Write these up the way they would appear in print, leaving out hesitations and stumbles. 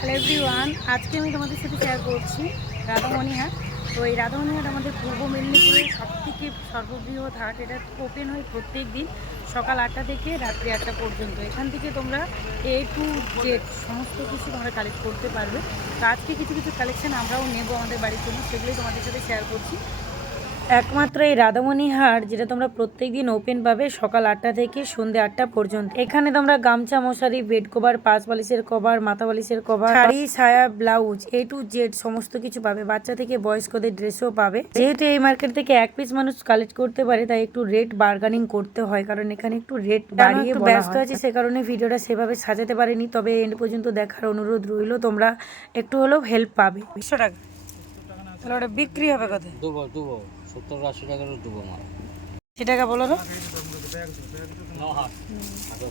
Hello everyone, আজকে আমি তোমাদের সাথে শেয়ার করছি রাধামণিহাট। তো এই রাধামণিহাট আমাদের পূর্ব মেদিনীপুরের সবথেকে সর্ববৃহৎ হাট। এটা ওপেন হয় প্রত্যেক দিন সকাল 8টা থেকে রাত্রি 8টা পর্যন্ত। এখান থেকে তোমরা A to Z সমস্ত কিছু তোমরা কালেক্ট করতে পারবে। তো আজকে কিছু কিছু কালেকশন আমরাও নেবো আমাদের বাড়ির জন্য, সেগুলোই তোমাদের সাথে শেয়ার করছি। একমাত্র এই রাধামণিহাট যেটা তোমরা প্রত্যেক দিন ওপেন পাবে সকাল 8টা থেকে সন্ধ্যে 8টা পর্যন্ত। এখানে তোমরা গামছা, মশারি, বেড কভার, পাশ বালিশের কভার, মাথা বালিশের কভার, শাড়ি, সায়া, ব্লাউজ A to Z সমস্ত কিছু পাবে। বাচ্চা থেকে বয়স্কদের ড্রেসও পাবে। যেহেতু এই মার্কেট থেকে এক পিস মানুষ কালেক্ট করতে পারে, তাই একটু রেট বার্গানিং করতে হয়, কারণ এখানে একটু রেট বাড়িয়ে ব্যস্ত আছি, সে কারণে ভিডিওটা সেভাবে সাজাতে পারিনি। তবে এন্ড পর্যন্ত দেখার অনুরোধ রইল, তোমরা একটু হলেও হেল্প পাবে। 200 টাকা তাহলে ওটা বিক্রি হবে কত? দুবো 70-80 টাকার দুবো মাল। 80 টাকা বলো তো?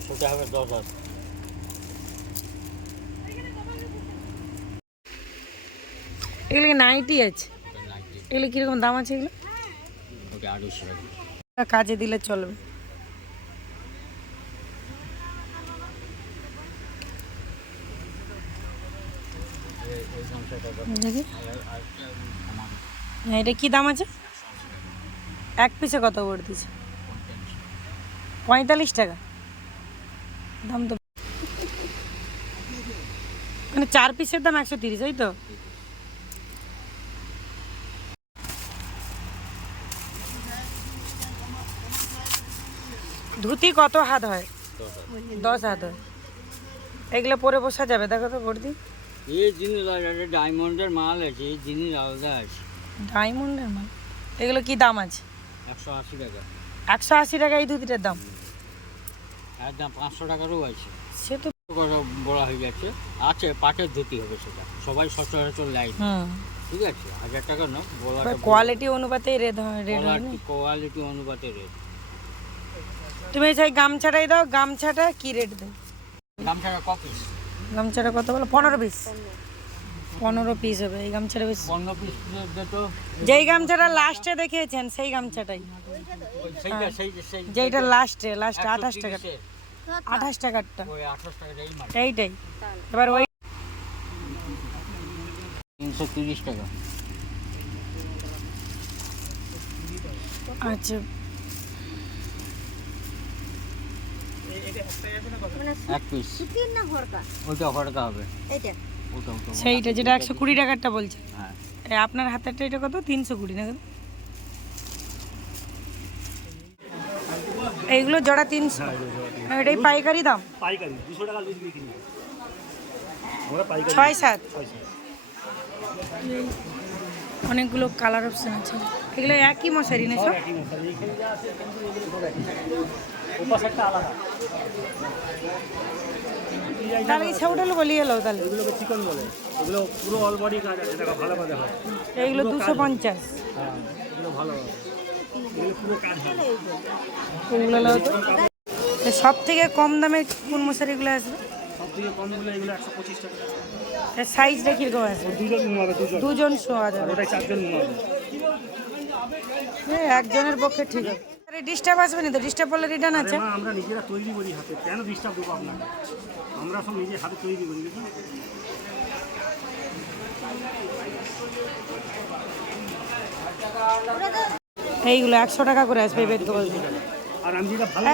সেটা হবে 10,000। এগুলো কি নাইটি আছে? এগুলো কিরকম দাম আছে এগুলো? ওকে 250 টাকা। কাজে দিলে চলবে। দেখি এটা কি দাম আছে? এক পিসে কত করে দিচ্ছে? 45 টাকা দাম তো। মানে 4 পিসের দাম 130, তাই তো? ধুতি কত হাত হয়? 10 হাত হয়। এগুলো পরে বসা যাবে? দেখো তো বর্দি, এই জিনিস ডায়মন্ডের মাল আছে, এই জিনিস আলাদা আছে। ডায়মন্ডের মাল। এগুলো কি দাম আছে? 180 টাকা। 180 টাকা এই ধুতিটার দাম? এর দাম 500 টাকারও আছে। সে তো বলা হয়ে যাচ্ছে আছে, পাটের ধুতি হবে সেটা, সবাই সচরাচর লাইন। ঠিক আছে, 1000 টাকা না, কোয়ালিটি অনুপাতে রেট হয়। কোয়ালিটি অনুপাতে রেট। তুমি সেই গামছাটাই দাও। গামছাটা কি রেট দেয়? গামছাটা ক পিস? গামছাটা কত বলো? 15 পিস। 15 পিস হবে এই গামছাটা। বেশ 15 পিস তো। যেই গামছাটা লাস্টে দেখিয়েছেন সেই গামছাটাই, যেইটা লাস্টে 28 টাকা। 28 টাকারটা ওই 28 টাকাটাই মাল। এইটাই। এবার ওই 330 টাকা। আচ্ছা, এক পিস ওইটা হরকা হবে। সেইটা যেটা 120 টাকারটা বলছে। হ্যাঁ, আপনার হাতেরটা এটা কত? 320 না? এইগুলো জোড়া 300। এটাই পাইকারি দাম? পাইকারি 200 টাকা লিজ বিক্রি হয়। আমরা পাইকারি 6-7। অনেকগুলো কালার অপশন আছে। এগুলো একই মশারি না সব? একই মশারি। এইখানে যা আছে কিন্তু এগুলো সব একই। ওপাশ একটা আলাদা। তাহলে এই ছাউটালো বলিয়ে এলো তাহলে। এগুলোকে চিকন বলে। এগুলো পুরো অল বডি কাজ আছে, এটা ভালো কাজ হয়। এইগুলো 250। হ্যাঁ, এগুলো ভালো হবে। এগুলো পুরো কাজ হবে। এগুলো সব থেকে কম দামে কোন মশারিগুলো আসবে? সবথেকে কমগুলো এগুলো 125 টাকা। এর সাইজটা কিরকম আছে? দুজন ঘুমাবে, দুজন শোয়া যাবে। ওটাই 4 জন ঘুমাবে। একজনের পক্ষে ঠিক আছে। ডিস্টার্ব আসবে না তো? ডিস্টার্ব বলে রিটার্ন আছে? মা, আমরা নিজেরা তৈরি করি হাতে, কেন ডিস্টার্ব দেবো আপনাকে? আমরা সব নিজে হাতে তৈরি করি। এইগুলো 100 টাকা করে আসবে বেড কভার। আর আমি যেটা ভালো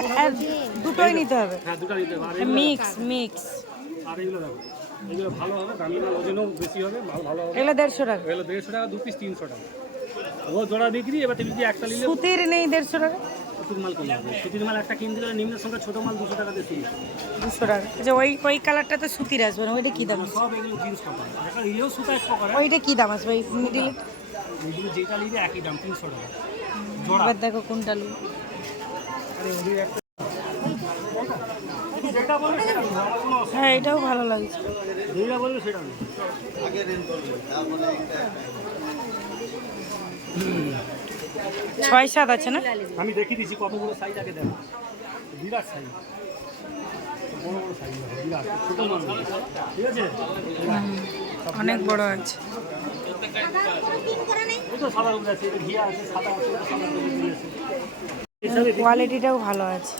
দুটোই নিতে হবে? হ্যাঁ, দুটো নিতে হবে। মিক্স। আর এগুলো দেখো, এগুলো ভালো হবে, দামি মাল, ওজনও বেশি হবে, মাল ভালো হবে। এগুলো 150 টাকা। এগুলো 150 টাকা, 2 পিস 300 টাকা। ও জোড়া বিক্রি। এবার তুমি যদি একটা নিলে সুতির নেই 150 টাকা? সুতির মাল কম হবে। সুতির মাল একটা কিনতে গেলে নিম্ন সংখ্যা ছোটো মাল 200 টাকা দিয়ে শুরু। 200 টাকা। আচ্ছা, ওই কালারটা তো সুতির আসবে না, ওইটা কি দাম? সব এগুলো জিন্স কটন। দেখা এও সুতা এক প্রকার। ওইটা কি দাম আসবে? ওই মিডিল এগুলো যেটা নিবে একই দাম, 300 টাকা জোড়া। এবার দেখো কোনটা নেব। আরে ওদের একটা যেটা বলবে সেটা নিবে, আমার কোনো অসুবিধা হ্যাঁ, এটাও ভালো লাগছে। নেই। যেটা বলবে সেটা নিবে। 6-7 আছে না? আমি দেখিয়ে দিচ্ছি কত বড় সাইজ আগে দেখো। বিরাট সাইজ, বড় বড় সাইজ হবে, বিরাট ছোটো মাল নয়। ঠিক আছে, অনেক বড় আছে। এই তো সাদা রঙ আছে, এটা ঘিয়া আছে, সাদা আছে, সাদা রঙ আছে। কোয়ালিটিটাও ভালো আছে।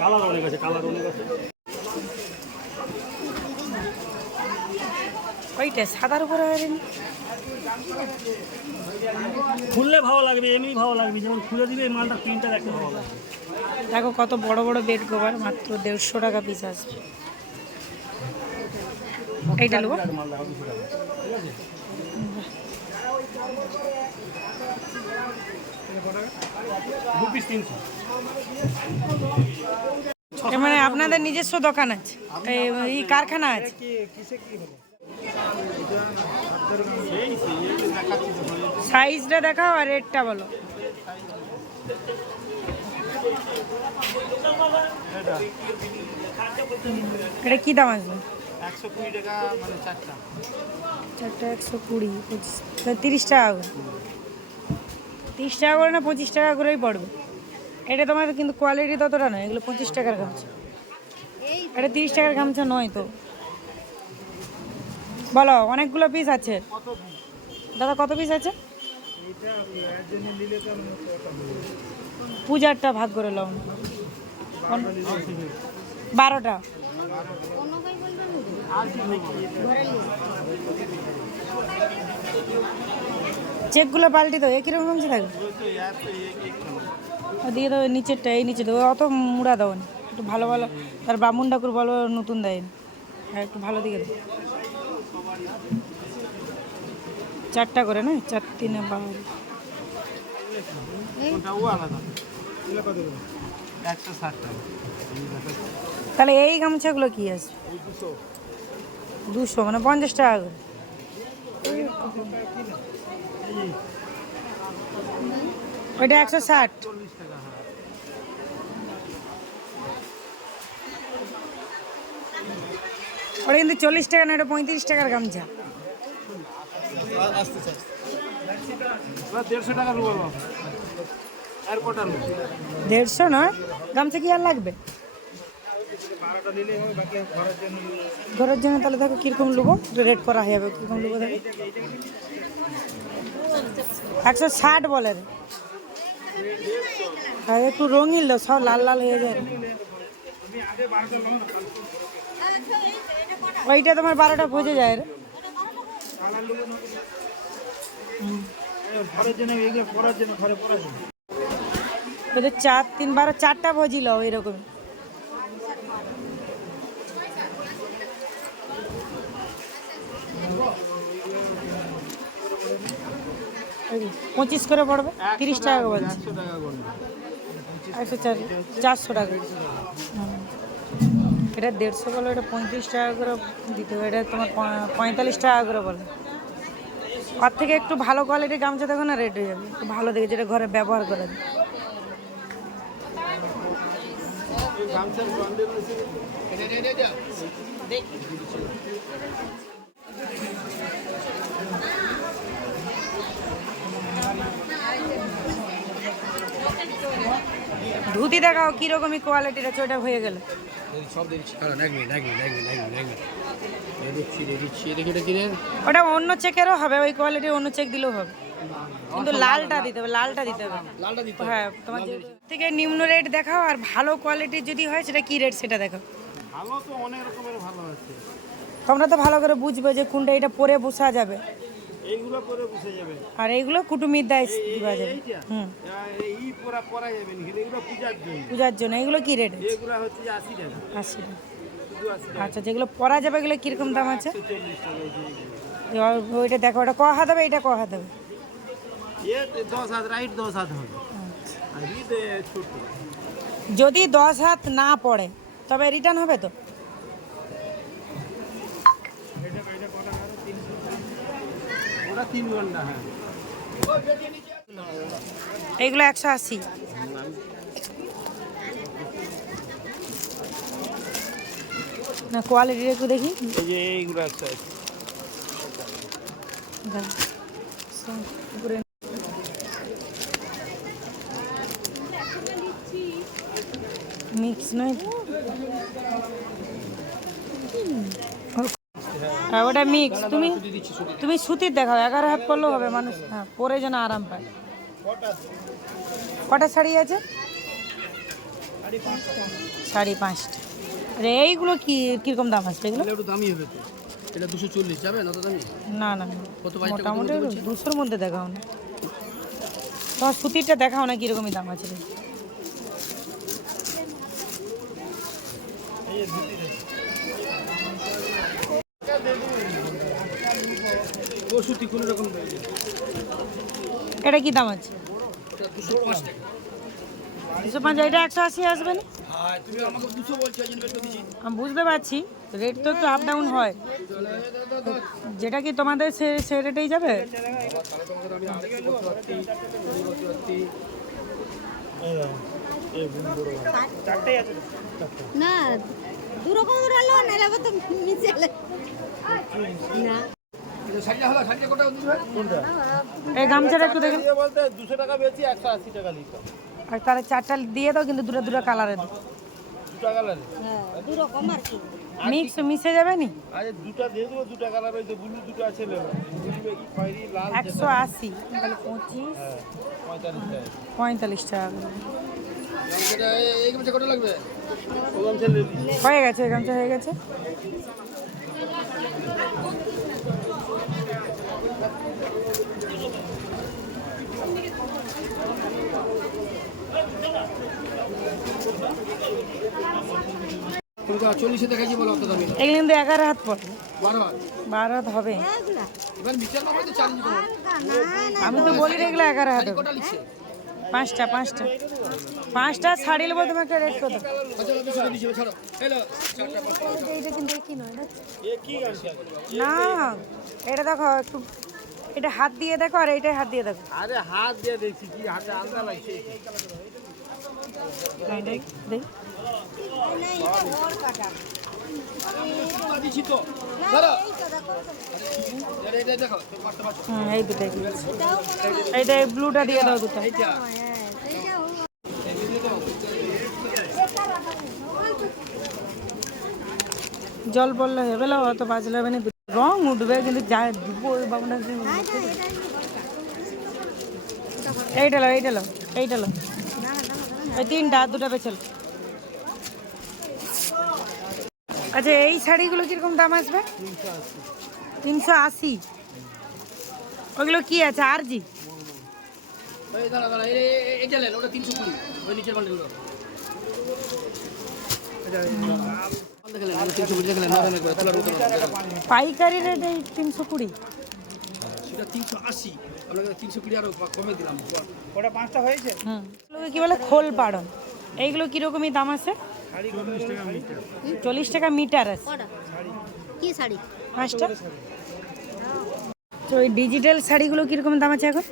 কালার অনেক আছে, কালার অনেক আছে। ওইটা সাদার উপরে হয়নি। খুললে ভালো লাগবে, এমনি ভালো লাগবে, যেমন খুলে দিবে এই মালটা প্রিন্টটা দেখতে ভালো লাগবে। দেখো কত বড় বড় বেড কভার, মাত্র 150 টাকা পিস আসবে। এইটা নেবো। মাল দেখো 200 টাকা, ঠিক আছে? দু পিস 300। এর মানে আপনাদের নিজস্ব দোকান আছে, এই কারখানা আছে? সাইজটা দেখাও আর রেটটা বলো। এটা কি দাম আসবে? 120 টাকা মানে চারটা। চারটা 120, 30 টাকা করে। 30 টাকা করে না 25 টাকা করেই পড়বে। এটা তোমার কিন্তু কোয়ালিটি ততটা নয়, এগুলো 25 টাকার গামছা। এটা 30 টাকার গামছা নয় তো। বলো, অনেকগুলো পিস আছে দাদা, কত পিস আছে? পূজারটা ভাগ করে লও, 12টা। চেকগুলো পাল্টি দাও, একই রকম গামছা থাকবে। দিয়ে দাও নিচেরটা, এই নিচে দেবো, অত মুড়া দাও না, একটু ভালো ভালো। তার বামুন ঠাকুর ভালো নতুন দেয় না, হ্যাঁ একটু ভালো দিকে দাও। 4টা করে না, 4 3 12। তাহলে এই গামছাগুলো কি আছে? 200 মানে 50 টাকা করে। ওইটা 160। ওটা কিন্তু 40 টাকা না, ওটা 35 টাকার গামছা। 150 টাকা নেবো। আর কটা নেবো? 150 নয়, গামছা কি আর লাগবে? 12টা নিলেই হবে, বাকি ঘরের জন্য। ঘরের জন্য তাহলে দেখো কীরকম নেবো, রেট করা হয়ে যাবে। কীরকম নেবো দেখো, 160 বলে রে। হ্যাঁ একটু রঙিন দাও, সব লাল লাল হয়ে যায়। ওইটা তোমার 12টা ভোজে যায় রে। ঘরের জন্য, এইগুলো পরার জন্য, ঘরে পরার জন্য। ওই 4 3 12 4টা ভোজি লও এরকম। এই 25 করে পড়বে, 30 টাকা বলছে। 104, 400 টাকা। এটা 150 বলো, এটা 35 টাকা করে দিতে হবে। এটা তোমার 45 টাকা করে বলে। ওর থেকে একটু ভালো কোয়ালিটির গামছা দেখো না, রেট হয়ে যাবে। একটু ভালো দেখে, যেটা ঘরে ব্যবহার করে। ধুতি দেখাও কিরকমই কোয়ালিটির আছে, ওটা হয়ে গেল। সব দেখছি, কারণ এক মিনিট। দিচ্ছি দেখি এটা কিনে। ওটা অন্য চেকেরও হবে, ওই কোয়ালিটির অন্য চেক দিলেও হবে, কিন্তু লালটা দিতে হবে, লালটা দিতে হবে। লালটা দিতে। হ্যাঁ, তোমার থেকে নিম্ন রেট দেখাও, আর ভালো কোয়ালিটির যদি হয় সেটা কি রেট সেটা দেখাও। ভালো তো অনেক রকমের ভালো আছে। তোমরা তো ভালো করে বুঝবে যে কোনটা এটা পরে বসা যাবে, এইগুলো পরে বসে যাবে, আর এইগুলো কুটুমির দায় দিবা যাবে। হুম, এই পরা যাবে না, এগুলো পূজার জন্য। পূজার জন্য এগুলো কি রেট? এগুলো হচ্ছে 80 টাকা। 80 টাকা। শুধু 80 টাকা। আচ্ছা, যেগুলো পরা যাবে এগুলো কিরকম দাম আছে? 40 টাকা। ওইটা দেখো, ওটা ক হাত হবে, এটা ক হাত হবে? ये 10 हाथ राइट 10 हाथ হবে আর এই ছোট। যদি 10 হাত না পড়ে তবে রিটার্ন হবে তো? ওটা 3 ঘন্টা। হ্যাঁ, এইগুলো 180। না কোয়ালিটি একটু দেখি। এই যে এইগুলো 180। মিক্স নয় তো? হ্যাঁ ওটা মিক্স। তুমি সুতির দেখাও, 11 হাত পরলেও হবে, মানুষ হ্যাঁ পরে যেন আরাম পায়। কটা শাড়ি আছে? 5.5টা। আরে এইগুলো কি কিরকম দাম আছে এগুলো? এগুলো একটু দামি হবে তো। এটা 240 যাবে না তো দামি? না না কত বাইশটা কত মোটামুটি বলছে? 200-র মধ্যে দেখাও না, তোমার সুতিরটা দেখাও না কিরকমই দাম আছে রে। ও সুতি কোনো রকম দেবে। এটা কি দাম আছে? এটা 205 টাকা। 205, এটা 180 আসবে না? হ্যাঁ তুমি আমাকে 200 বলছো এই জন্য বের করে দিছি। আমি বুঝতে পারছি, রেট তো একটু আপ ডাউন হয়, যেটা কি তোমাদের সে রেটেই যাবে? তাহলে তোমাকে তো আমি আরেকটু বলতে পারতি, তুমি বলতে পারতি। না দু রকম হলো না লাগবে তো মিশালে না এটা শাড়িটা হলো, শাড়িটা কত দিবে? কোনটা? এই গামছাটা একটু দেখেন, বলতে 200 টাকা বেচি 180 টাকা লিটার। আর তাহলে 4টা দিয়ে দাও, কিন্তু দুটো দুটো কালারে দাও, 2 টাকা লাগে। হ্যাঁ দু রকম আর কি মিশে যাবে নি? আরে দুটো দিয়ে দেবো, 2 টাকা কালার ওই যে ব্লু দুটো আছে লেলো। ব্লু কি খয়েরি লাল 180, তাহলে 25, হ্যাঁ 45 টাকা। 45 টাকা করে। এটা এই গামছা কত লাগবে? ও গামছা লে লি। হয়ে গেছে, এই গামছা হয়ে গেছে। কোনটা 40 দেখাইছি বলো কত দামি? এগুলো কিন্তু 11 হাত পড়ে, 12 12 হাত হবে। এগুলা এবার মিটার মাপে তো চ্যালেঞ্জ করো। না আমি তো বলি না এগুলো 11 হাত হবে। কটা লিখছে? 5টা শাড়ি নেবো, তুমি একটা রেট কত? আচ্ছা দুশো দিছি ছাড়ো। হ্যালো 4টা 5টা। এইটা কিন্তু কি নয় না, এ কি গামছা? না এটা দেখো একটু, এটা হাত দিয়ে দেখো, আর এইটা হাত দিয়ে দেখো। আরে হাত দিয়ে দেখছি কি হাতে আলগা লাগছে। দেখ দেখ, না এটা বড় কাটা কত দিছি তো? ধরো এই তো দেখো আরে এটা দেখো তো পাঁচটা পাঁচটা। এই দুটাই দিয়েছি। এটাও কোনো এইটা এই ব্লুটা দিয়ে দাও দুটো। এইটা হ্যাঁ এইটাও এই দিয়ে দাও। জল পড়লে হবে না, অত বাজলে হবে না, রং উঠবে, কিন্তু যা দিব ওই বাবুটা এইটা লো, এইটা লো, এইটা লো, ওই 3টা, 2টা বেচল। আচ্ছা এই শাড়িগুলো কিরকম দাম আসবে? 380। ওগুলো কি আছে আর জি? এই দাঁড়া দাঁড়া এইটা নেন, ওটা 320 ওই নিচের বান্ডেলগুলো। দেখলেন 320 দেখলেন নরম একবার তোলার মতো। পাইকারি রেট এই 320। সেটা 380 আপনাকে 320 আরো কমে দিলাম। ওটা 5টা হয়েছে? হুম, এগুলো কি বলে খোল পাড়ন, এইগুলো কিরকমই দাম আছে? 40 টাকা মিটার আছে কটা কি শাড়ি 5টা। তো ওই ডিজিটাল শাড়িগুলো কিরকম দাম আছে এখন?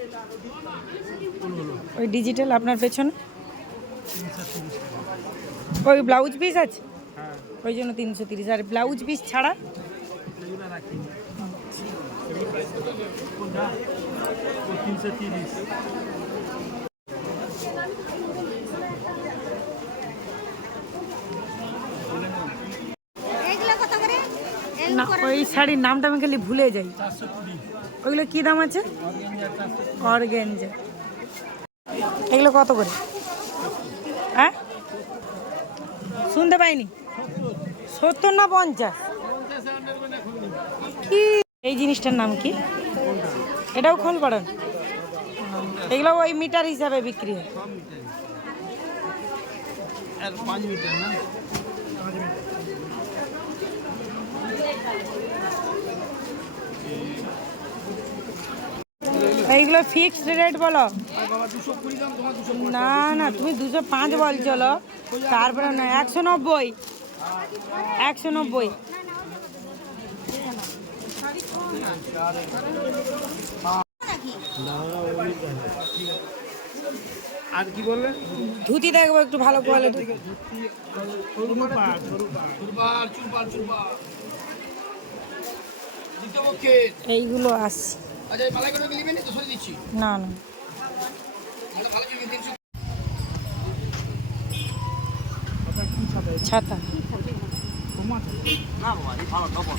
ওই ডিজিটাল আপনার পেছনে ওই ব্লাউজ পিস আছে, ওই জন্য 330। আর ব্লাউজ পিস ছাড়া এগুলো কত করে না, ওই শাড়ির নামটা আমি খালি ভুলে যাই। ওইগুলো কি দাম আছে? অর্গানজা। এগুলো কত করে? হ্যাঁ শুনতে পাইনি। 70 না 50? কি এই জিনিসটার নাম কি? এটাও খোল পাড়ন? এগুলো ওই মিটার হিসাবে বিক্রি হয়। আর 5 মিটার না? এইগুলো ফিক্সড রেট বলো? আর বাবা 220 দাম তোমার 200। না না, তুমি 205 বলছো, তারপরে না 190, 190। আর কি বললেন? ধুতি দেখবো একটু ভালো কোয়ালিটি। চুরবার দিতে ওকে। এইগুলো আসছে আচ্ছা এই মালাইগুলো কি নেবেন? তো সরে দিচ্ছি। না না, এটা ভালো জিনিস 300। ছাতা। না বাবা এই ভালো ডবল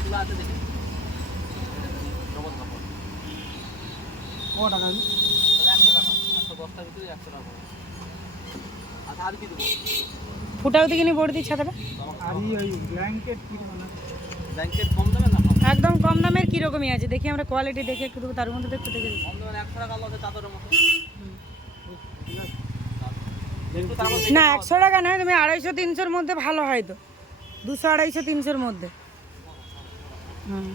তুলা আছে দেখি ডবল কাপড় কত টাকা? 100 টাকা 110টার ভিতরে 100 টাকা। আচ্ছা আর কি দেবো? ফুটাও দিকে নি বর্দি ছাতাটা আর ওই ব্ল্যাঙ্কেট কি মানে ব্ল্যাঙ্কেট কম দেবে না একদম কম দামের কীরকমই আছে দেখি আমরা কোয়ালিটি দেখে একটু দেবো, তার মধ্যে তো একটু দেখে দিই। কম দেবে 100 টাকা লাগে চাদরের মতো না 100 টাকা নয়, তুমি 250-300-র মধ্যে ভালো হয় তো, 200-250-300-র মধ্যে। হুম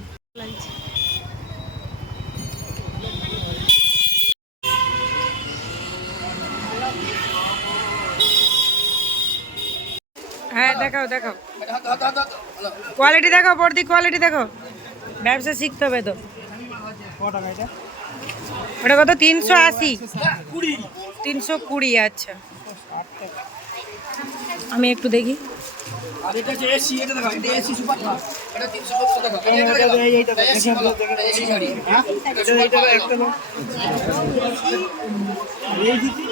হ্যাঁ দেখাও দেখাও, কোয়ালিটি দেখো বর্দি, কোয়ালিটি দেখো, ব্যবসা শিখতে হবে তো। কত টাকা এটা? ওটা কত? 380, 320। আচ্ছা আমি একটু দেখি। আর এটা যে এসি, এটা দেখো, এটা এসি সুপার না, এটা 370 টাকা। এইটা দেখো, এসি ভালো, এসি গাড়ি, হ্যাঁ এটা একটা লো এই দিদি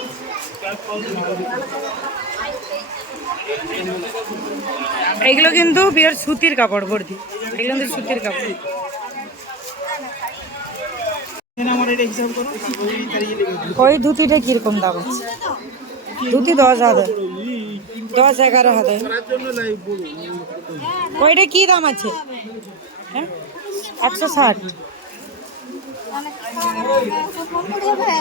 এইগুলো কিন্তু বিয়ের সুতির কাপড় বর্দি, এগুলো কিন্তু সুতির কাপড়। আমার এটা হিসাব করো, ওই তারিখে লিখে ওই ধুতিটা কিরকম দাম আছে? ধুতি 10,000, 10-11,000। করার জন্য লাইভ বলো। ওইটা কি দাম আছে? হ্যাঁ 160। ফোন করে হবে।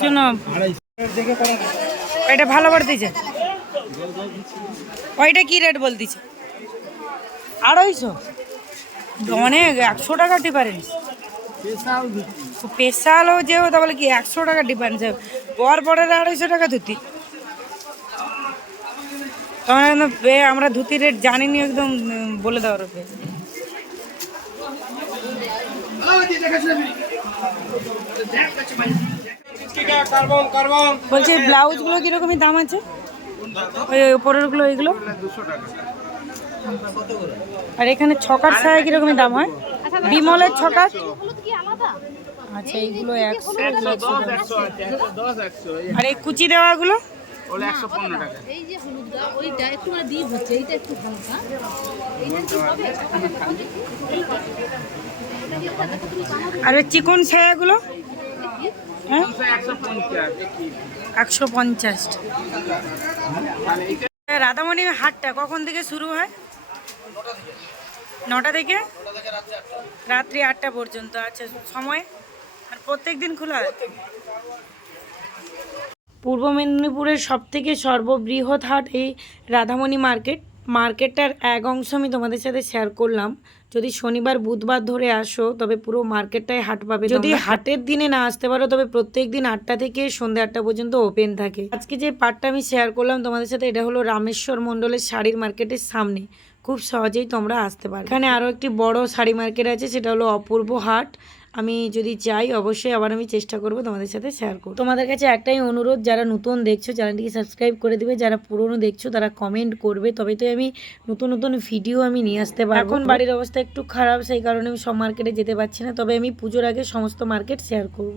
শোনো দেখে পড়া না। ওইটা ভালো বলতেছে, ওইটা কি রেট বলতেছে? 250। অনেক, 100 টাকা ডিফারেন্স। স্পেশাল দিদি স্পেশালও যেও তাহলে কি 100 টাকা ডিফারেন্স? বর বরের 250 টাকা ধুতি। তখন একদম আমরা ধুতির রেট জানিনি, একদম বলে দেওয়ার উপরে। কার্বন কার্বন বলছি ব্লাউজগুলো কিরকমই দাম আছে? ওই উপরেরগুলো এইগুলো। 200 টাকা। আর এখানে ছকার ছায়া কিরকমই দাম হয়? বিমলের ছকার। হলুদ কি আলাদা? আচ্ছা এইগুলো 100, এগুলো 100 টাকা। 10 100 আর এই কুচি দেওয়াগুলো? ওগুলো 115 টাকা। এই যে হলুদটা ওইটা একটু মানে ডিপ হচ্ছে, এইটা একটু হালকা। এইটা কি হবে? আর ওই চিকন ছায়াগুলো? হ্যাঁ 150। রাধামণি হাটটা কখন থেকে শুরু হয়? 9টা থেকে রাত্রি 8টা পর্যন্ত। আচ্ছা সময়? আর প্রত্যেক দিন খোলা হয়? পূর্ব মেদিনীপুরের সবথেকে সর্ববৃহৎ হাট এই রাধামণি মার্কেটটার এক অংশ আমি তোমাদের সাথে শেয়ার করলাম। যদি শনিবার বুধবার ধরে আসো তবে পুরো মার্কেটটাই হাট পাবে। যদি হাটের দিনে না আসতে পারো তবে প্রত্যেক দিন 8টা থেকে সন্ধ্যে 8টা পর্যন্ত ওপেন থাকে। আজকে যে পার্টটা আমি শেয়ার করলাম তোমাদের সাথে, এটা হলো রামেশ্বর মণ্ডলের শাড়ির মার্কেটের সামনে, খুব সহজেই তোমরা আসতে পারো। এখানে আরও একটি বড় শাড়ি মার্কেট আছে, সেটা হলো অপূর্ব হাট। আমি যদি যাই অবশ্যই আবার আমি চেষ্টা করব তোমাদের সাথে শেয়ার করব। তোমাদের কাছে একটাই অনুরোধ, যারা নতুন দেখছো চ্যানেলটিকে সাবস্ক্রাইব করে দিবে, যারা পুরনো দেখছো তারা কমেন্ট করবে, তবে তো আমি নতুন নতুন ভিডিও আমি নিয়ে আসতে পারবো। এখন বাড়ির অবস্থা একটু খারাপ, সেই কারণে আমি সব মার্কেটে যেতে পারছি না, তবে আমি পুজোর আগে সমস্ত মার্কেট শেয়ার করব।